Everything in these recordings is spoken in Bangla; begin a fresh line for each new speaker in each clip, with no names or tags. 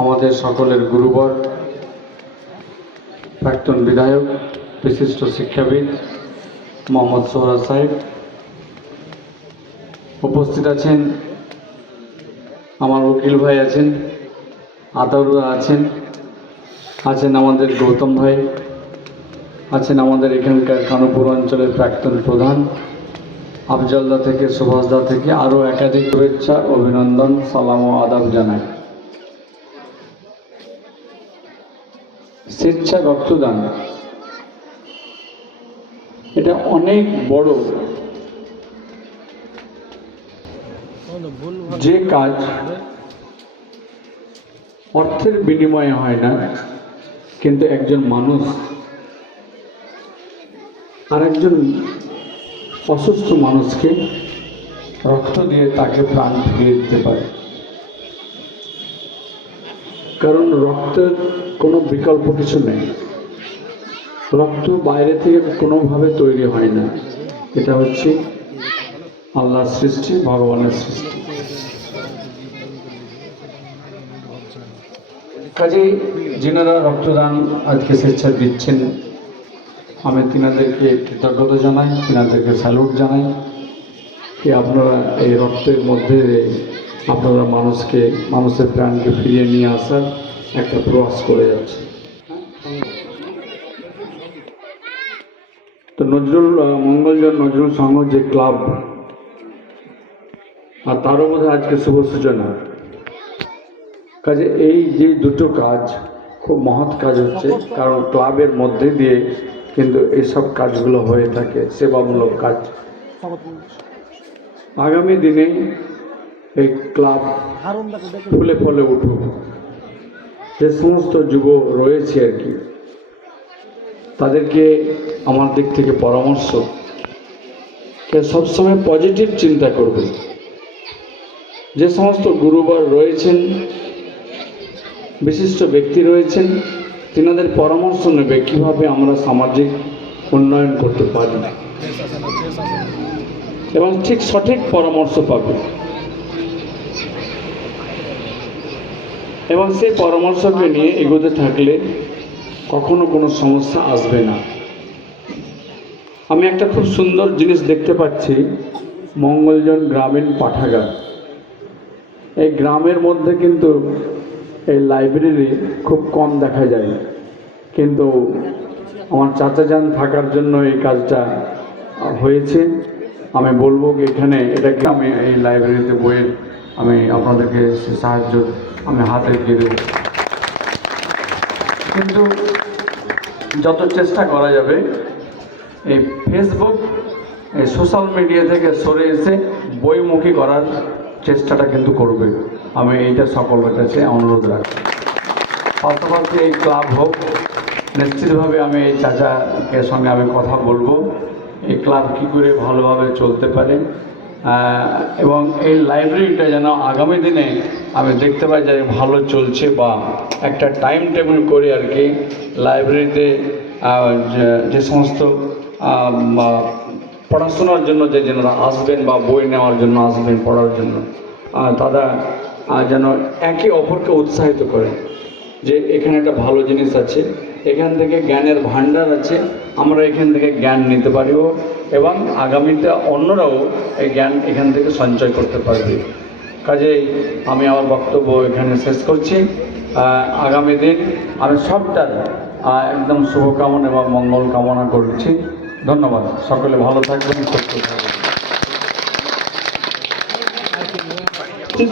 আমাদের সকলের গুরুবর, প্রাক্তন বিধায়ক, বিশিষ্ট শিক্ষাবিদ মোহাম্মদ সোহরা সাহেব। উপস্থিত আছেন, আমার উকিল ভাই আছেন আতাউরুরা আছেন আছেন আমাদের গৌতম ভাই, আছেন আমাদের এখানকার কানপুর অঞ্চলের প্রাক্তন প্রধান, আফজলদা থেকে, সুভাষদা থেকে আরও একাধিক শুভেচ্ছা, অভিনন্দন, সালাম ও আদাব জানাই। স্বেচ্ছা রক্তদান এটা অনেক বড় যে কাজ অর্থের বিনিময়ে হয় না, কিন্তু একজন মানুষ আর একজন অসুস্থ মানুষকে রক্ত দিয়ে তাকে প্রাণ ফিরিয়ে দিতে পারে। কারণ রক্তের কোনো বিকল্প কিছু নেই। রক্ত বাইরে থেকে কোনোভাবে তৈরি হয় না। এটা হচ্ছে আল্লাহর সৃষ্টি, ভগবানের সৃষ্টি। কাজেই যেনারা রক্তদান আজকে স্বেচ্ছা দিচ্ছেন। আমি তিনাদেরকে কৃতজ্ঞতা জানাই, তিনাদেরকে স্যালুট জানাই কি আপনারা এই রক্তের মধ্যে আপনারা মানুষকে, মানুষের প্রাণকে ফিরিয়ে নিয়ে আসার একটা প্রয়াস করে যাচ্ছে। তো নজরুল মঙ্গলজন নজরুল সংঘ যে ক্লাব, আর তারও মধ্যে আজকে শুভ সূচনা। কাজে এই যে দুটো কাজ, খুব মহৎ কাজ হচ্ছে, কারণ ক্লাবের মধ্যে দিয়ে কিন্তু এইসব কাজগুলো হয়ে থাকে, সেবামূলক কাজ। আগামী দিনে এই ক্লাব ফুলে ফলে উঠুক। যে সমস্ত যুব রয়েছে আর কি, তাদেরকে আমার দিক থেকে পরামর্শ সবসময় পজিটিভ চিন্তা করবে যে সমস্ত গুরুবার রয়েছেন, বিশিষ্ট ব্যক্তি রয়েছেন, তিনাদের পরামর্শ নেবে কীভাবে আমরা সামাজিক উন্নয়ন করতে পারি। এবং ঠিক সঠিক পরামর্শ পাবে। এবং সেই পরামর্শকে নিয়ে এগোতে থাকলে কখনো কোনো সমস্যা আসবে না। আমি একটা খুব সুন্দর জিনিস দেখতে পাচ্ছি, মঙ্গলজন গ্রামীণ পাঠাগার। এই গ্রামের মধ্যে কিন্তু এই লাইব্রেরি খুব কম দেখা যায়। কিন্তু আমার চাচা যান থাকার জন্য এই কাজটা হয়েছে। আমি বলব এখানে এটা গ্রামে এই লাইব্রেরিতে বইয়ের আমি আপনাদেরকে সে সাহায্য আমি হাতে দিয়ে দেবো। কিন্তু যত চেষ্টা করা যাবে, এই ফেসবুক এই সোশ্যাল মিডিয়া থেকে সরে এসে বইমুখী করার চেষ্টাটা কিন্তু করবে। আমি এইটা সকলের কাছে অনুরোধ রাখি পাশাপাশি এই ক্লাব হোক, নিশ্চিতভাবে আমি এই চাচাকে সঙ্গে আমি কথা বলব। এই ক্লাব কী করে ভালোভাবে চলতে পারে এবং এই লাইব্রেরিটা যেন আগামী দিনে আমি দেখতে পাই যে ভালো চলছে বা একটা টাইম টেবিল করে আর কি লাইব্রেরিতে যে- সমস্ত পড়াশোনার জন্য যে যেনারা আসবেন বা বই নেওয়ার জন্য আসবেন পড়ার জন্য তারা যেন একে অপরকে উৎসাহিত করে যে এখানে একটা ভালো জিনিস আছে, এখান থেকে জ্ঞানের ভাণ্ডার আছে আমরা এখান থেকে জ্ঞান নিতে পারিব এবং আগামীতে অন্যরাও এই জ্ঞান এখান থেকে সঞ্চয় করতে পারবে। কাজেই আমি আমার বক্তব্য এখানে শেষ করছি। আগামী দিন আমি সবটার একদম শুভকামনা এবং মঙ্গল কামনা করছি। ধন্যবাদ। সকলে ভালো থাকবেন, সুস্থ থাকবেন।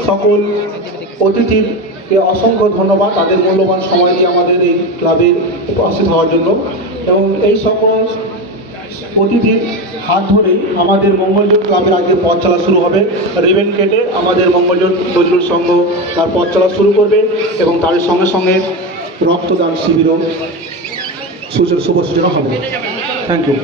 সকল অতিথিকে অসংখ্য ধন্যবাদ, তাদের মূল্যবান সময় দিয়ে আমাদের এই ক্লাবের উপস্থিত হওয়ার জন্য। এবং এই সকল অতিথির হাত ধরেই আমাদের মঙ্গলজোট ক্লাবের আগে পথ চলা শুরু হবে। রেবেন কেটে আমাদের মঙ্গলজোর নজরুল সংঘ তার পথ চলা শুরু করবে এবং তার সঙ্গে সঙ্গে রক্তদান শিবিরও সুযোগ শুভ সূচনা হবে। থ্যাংক ইউ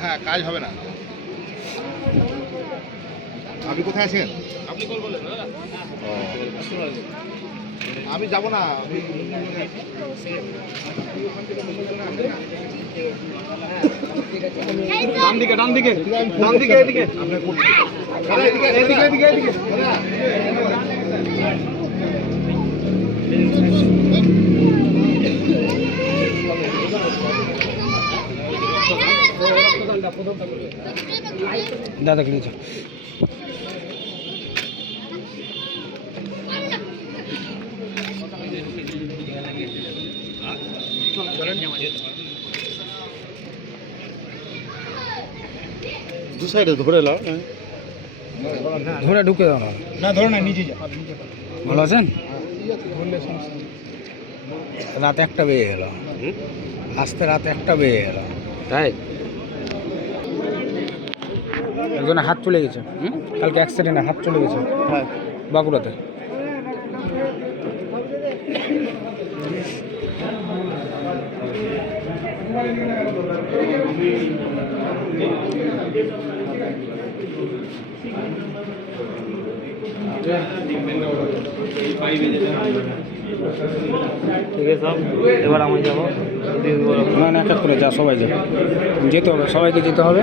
হ্যাঁ কাজ হবে না। আপনি কোথায় আছেন? আপনি কল বলেন আমি যাব না আমি
ডান দিকে ডান দিকে ডান দিকে এদিকে
এদিকে, এদিকে, এদিকে, এদিকে। দাদা।
নিচে
দু সাইডে ধরে নাও
ধরে ঢুকে দাও। না ধরো না নিচে যা ভালো আছেন? রাত একটা বেজে গেল। আসতে রাত একটা বেজে গেল।
তাই?
একজনের হাত চলে গেছে। কালকে অ্যাক্সিডেন্টে হাত চলে গেছে।
হ্যাঁ।
বাঁকুড়াতে।
ঠিক আছে সব এবার আমি যাব।
না না একটা করে যা সবাই যা। যেতে হবে সবাইকে যেতে হবে।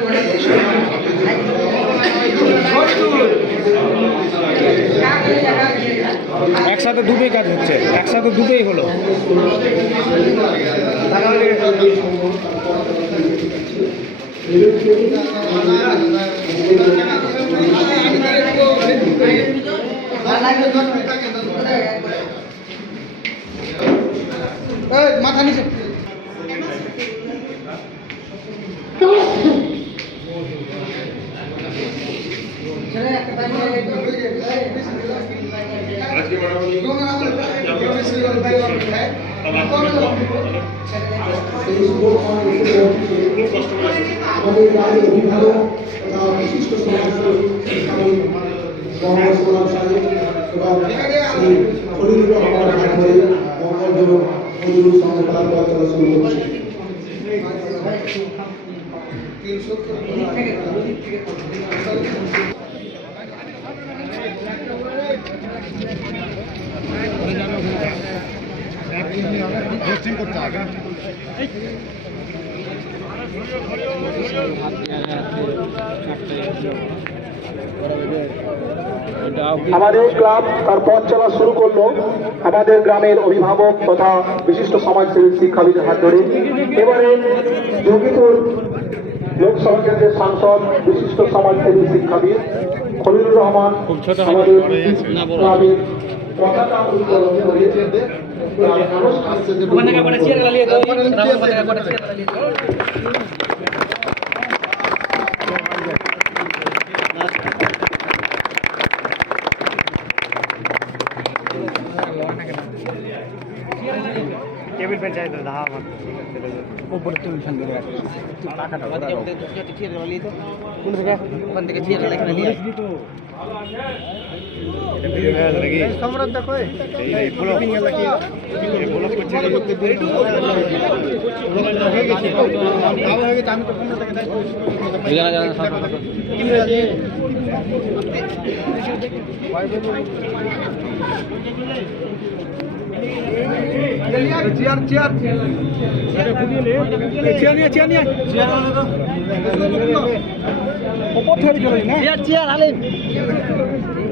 একসাথে দুটোই কাজ হচ্ছে একসাথে দুটোই হলো মাথা নিচে
আমাদের রাজ্যের অভিভাবক তথা বিশিষ্ট সমাজসেবী আমি মোহাম্মদ সোলাম সাহেব এবং শ্রী খলিলুর রহমান হাট হয়ে মঙ্গলজনক নজরুল সঙ্গে তার পথচলা শুরু করছে
করতে হবে
আমাদের ক্লাব তার পথ চলা শুরু করল আমাদের গ্রামের অভিভাবক তথা বিশিষ্ট সমাজসেবী শিক্ষাবিদের হাত ধরে। এবারে যোগীপুর লোকসভা কেন্দ্রের সাংসদ বিশিষ্ট সমাজসেবী শিক্ষাবিদ খলিলুর রহমান আমাদের ক্লাবের পতাকা উত্তোলন করে ক্লাব আনুষ্ঠানিক
টেবিল ফ্যান চাই তো দাহা আমার
উপরে টেবিল ফ্যান ধরে রাখো পাখাটা ঘোরাও।
কোন জায়গা ওখান থেকে চেয়ার এখানে নিয়ে
সম্রাট দেখো এই। হয়ে গেছে। আবার হয়ে গেছে, আমি তো পনেরো টাকা দেয়। চেয়ার চেয়ার চেয়ার নিয়ে চেয়ার নিয়ে ওপর থেকে চলে না চেয়ার চেয়ার আলেন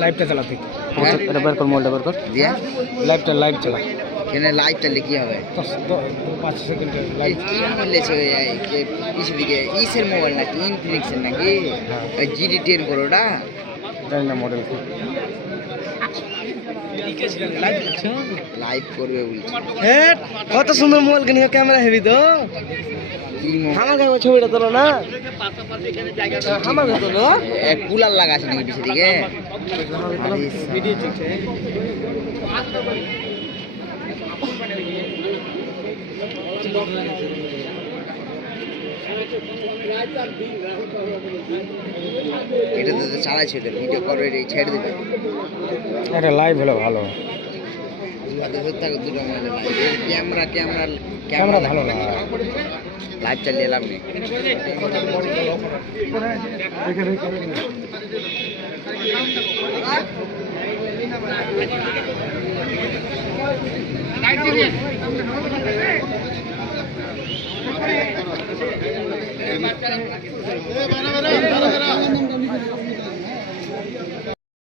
লাইভটা চালা
হ্যাঁ?
এটা বের কর মোবাইলটা বের কর।
দিয়ে?
লাইভটা লাইভ চালা।
এখানে লাইভ চাললে কি হবে
পাঁচ সেকেন্ডের লাইভ
কি বললেছে পিছু দিকে ইসের মোবাইল নাকি ইনফিনিক্সের নাকি? জিডি টেন প্রোটা
জানি না মডেল কি।
লাইভ করবে বলছে।
হ্যাঁ কত সুন্দর মোবাইল কিনে ক্যামেরা হেভি তো। আমার ছবিটা তোলো না? আমার কাছে তোলো
কুলার নাকি পিছু দিকে?
ভিডিও চলছে
এটা তো চালাইছে ওটা ভিডিও করবে ছেড়ে দেবে।
এটা লাইভ হলে ভালো।
দুটো দুটো ক্যামেরা ক্যামেরা
ক্যামেরা ভালো না।
লাইভ চালিয়ে লাভ নেই